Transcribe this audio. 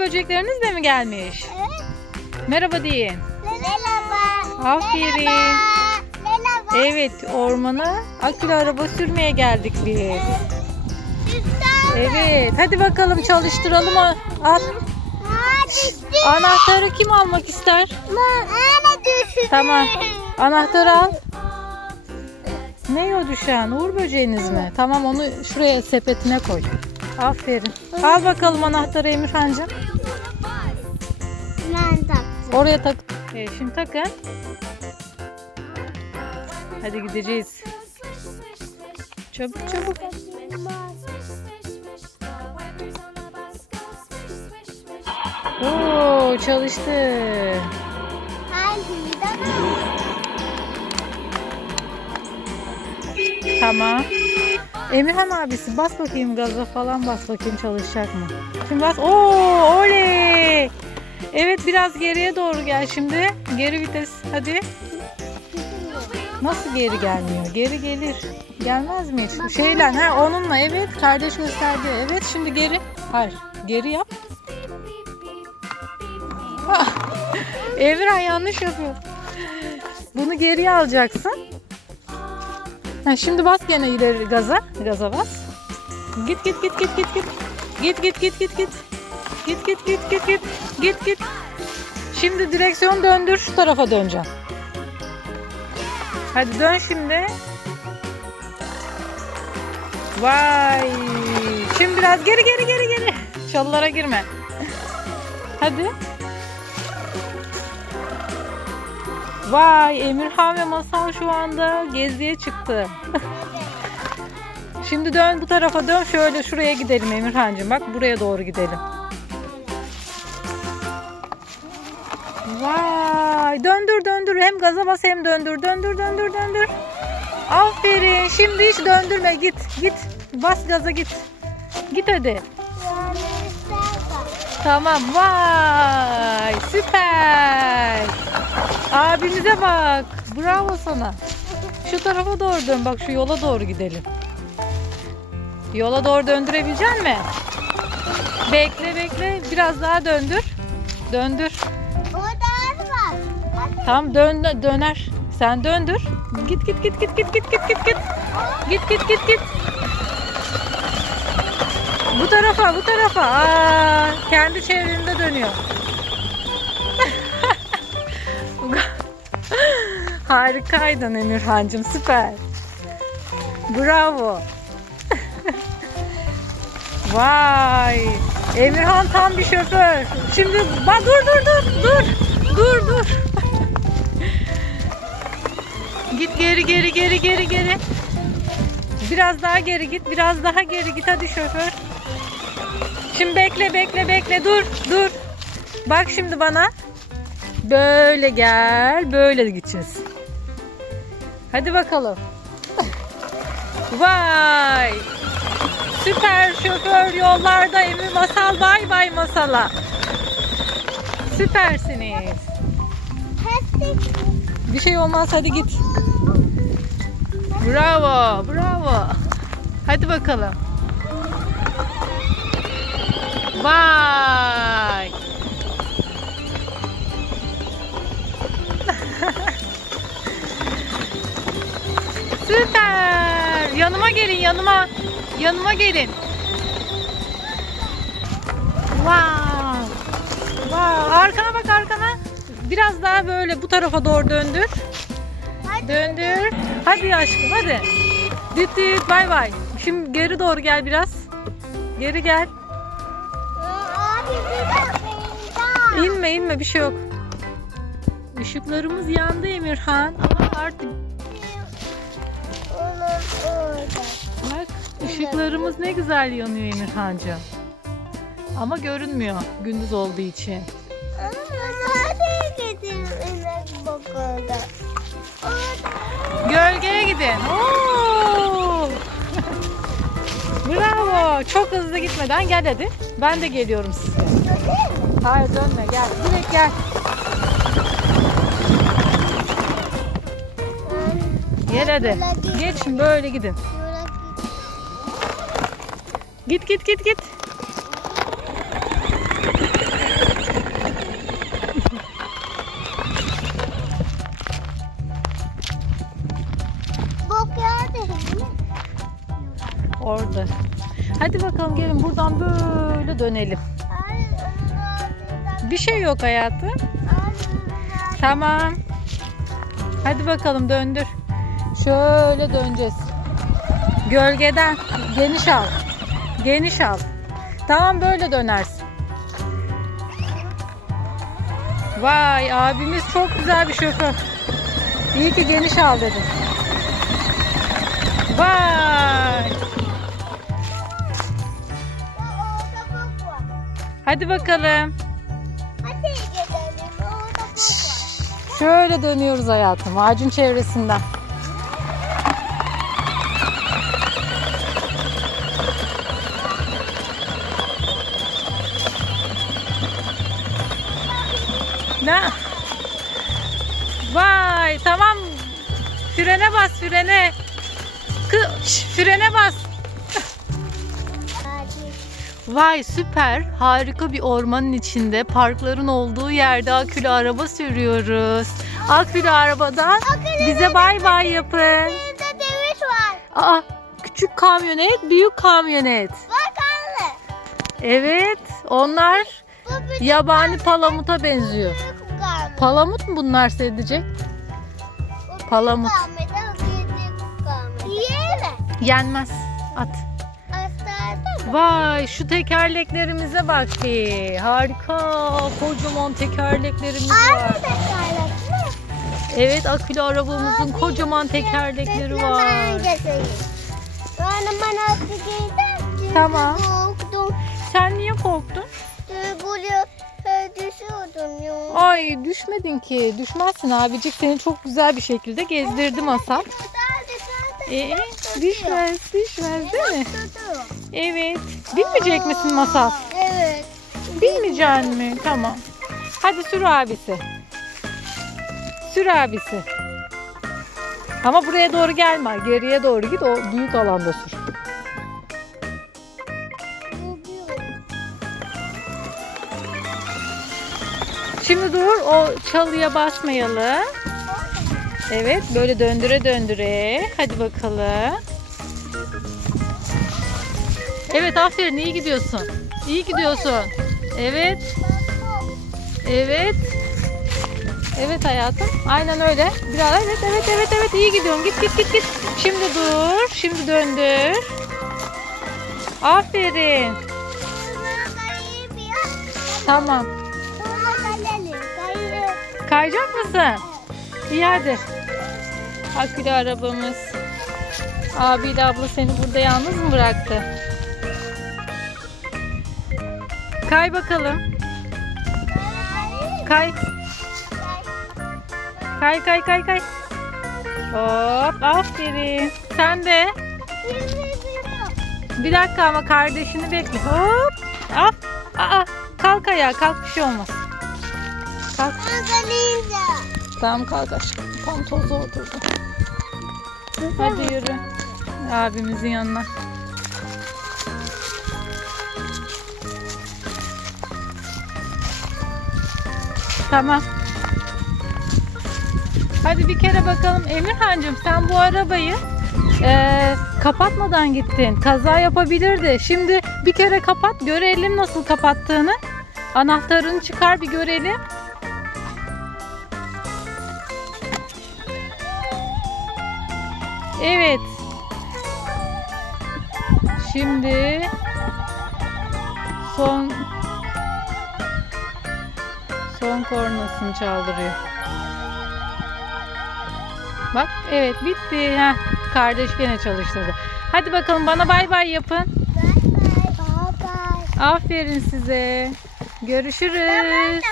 böcekleriniz de mi gelmiş? Evet. Merhaba deyin. Merhaba. Aferin. Merhaba. Evet ormana akülü araba sürmeye geldik biz. Güzel. Evet hadi bakalım çalıştıralım. Hadi. Anahtarı kim almak ister? Tamam. Anahtarı al. Ne o düşen? Uğur böceğiniz mi? Tamam onu şuraya sepetine koy. Aferin. Al bakalım anahtarı Emirhan'cığım. Ben taktım. Oraya tak. Evet, şimdi takın. Hadi gideceğiz. Çabuk çabuk. Oo çalıştı. Tamam. Emirhan abisi bas bakayım gaza falan bas bakayım çalışacak mı? Şimdi bas. Oo oley. Evet biraz geriye doğru gel şimdi. Geri vites hadi. Nasıl geri gelmiyor? Geri gelir. Gelmez mi hiç? Şeyle ha onunla evet kardeş gösterdi. Evet şimdi geri. Hayır geri yap. Ah, Emirhan yanlış yapıyor. Bunu geriye alacaksın. Ha, şimdi bas gene ileri gaza. Gaza bas. Git git git git git git. Git git git git git. Git git git git git. Git git. Şimdi direksiyon döndür şu tarafa döneceksin. Hadi dön şimdi. Vay. Şimdi biraz geri geri geri geri. Çalılara girme. Hadi. Vay Emirhan ve Masal şu anda geziye çıktı. Şimdi dön bu tarafa dön şöyle şuraya gidelim Emirhan'cığım bak buraya doğru gidelim. Vay döndür döndür hem gaza bas hem döndür döndür döndür döndür. Aferin şimdi hiç döndürme git git bas gaza git. Git hadi. Tamam vay süper. Abimize bak. Bravo sana. Şu tarafa doğru dön. Bak şu yola doğru gidelim. Yola doğru döndürebilecek mi? Bekle bekle. Biraz daha döndür. Döndür. Orada var. Tamam dön döner. Sen döndür. Git git git git git git git git git. Git git git git. Bu tarafa bu tarafa. Aa, kendi çevrinde dönüyor. Harikaydın Emirhan'cığım süper. Bravo. Vay. Emirhan tam bir şoför. Şimdi bak dur dur dur dur. Dur dur. git geri geri geri geri geri. Biraz daha geri git. Biraz daha geri git hadi şoför. Şimdi bekle bekle bekle dur dur. Bak şimdi bana. Böyle gel. Böyle gideceğiz. Hadi bakalım. Vay. Süper şoför yollarda Emir Masal bay bay Masala. Süpersiniz. Bir şey olmaz hadi git. Bravo, bravo. Hadi bakalım. Vay. Süper. Yanıma gelin, yanıma. Yanıma gelin. Vay. Vay. Arkana bak arkana. Biraz daha böyle bu tarafa doğru döndür. Döndür. Hadi aşkım hadi. Düt düt bay bay. Şimdi geri doğru gel biraz. Geri gel. İnme inme bir şey yok. Işıklarımız yandı Emirhan. Ama artık orada. bak ışıklarımız ne güzel yanıyor Emirhancığım. Ama görünmüyor gündüz olduğu için. Ama inek bakalım. Gölgeye gidin. Bravo. Çok hızlı gitmeden gel hadi. Ben de geliyorum size. Hayır dönme gel. Direkt gel. Gel hadi. Geçin böyle gidin. Git git git git. Orada. Hadi bakalım gelin buradan böyle dönelim. Bir şey yok hayatım. Tamam. Hadi bakalım döndür. Şöyle döneceğiz. Gölgeden geniş al. Geniş al. Tamam böyle dönersin. Vay abimiz çok güzel bir şoför. İyi ki geniş al dedim. Vay. Hadi bakalım. Şöyle dönüyoruz hayatım ağacın çevresinden. Ne? Vay tamam. Frene bas frene. Kı Şş, frene bas. Vay süper. Harika bir ormanın içinde parkların olduğu yerde akülü araba sürüyoruz. Akülü arabadan bize bay bay yapın. Burada demiş var. Aa küçük kamyonet, büyük kamyonet. Evet, onlar yabani palamuta benziyor. Palamut mu bunlar sedecek? Palamut. Yenmez. At. Vay şu tekerleklerimize bak bir. Harika. Kocaman tekerleklerimiz var. Evet akülü arabamızın kocaman tekerlekleri Bekle, var. Tamam. Sen niye korktun? E, düşüyordum ya. Ay düşmedin ki. Düşmezsin abicik. Seni çok güzel bir şekilde gezdirdim Hasan. Ee, düşmez, düşmez değil mi? Evet. Bilmeyecek misin masal? Evet. Bilmeyecek mi? Tamam. Hadi sür abisi. Sür abisi. Ama buraya doğru gelme. Geriye doğru git. O büyük alanda sür. Şimdi dur. O çalıya basmayalım. Evet. Böyle döndüre döndüre. Hadi bakalım. Evet aferin iyi gidiyorsun. İyi gidiyorsun. Evet. Evet. Evet hayatım. Aynen öyle. Biraz evet evet evet evet iyi gidiyorsun. Git git git git. Şimdi dur. Şimdi döndür. Aferin. Tamam. Kayacak mısın? İyi hadi. Akülü arabamız. Abiyle abla seni burada yalnız mı bıraktı? Kay bakalım. Kay. Kay kay kay kay. Hop aferin. Sen de. Bir dakika ama kardeşini bekle. Hop. Af. Aa, kalk ayağa kalk bir şey olmaz. Kalk. Tamam kalk aşkım. Tam tozu oturdu. Hadi yürü. Abimizin yanına. Tamam. Hadi bir kere bakalım Emirhancığım sen bu arabayı eee, kapatmadan gittin. Kaza yapabilirdi. Şimdi bir kere kapat görelim nasıl kapattığını. Anahtarını çıkar bir görelim. Evet. Şimdi son son kornasını çaldırıyor. Bak evet bitti. Heh, kardeş gene çalıştırdı. Hadi bakalım bana bay bay yapın. Aferin size. Görüşürüz.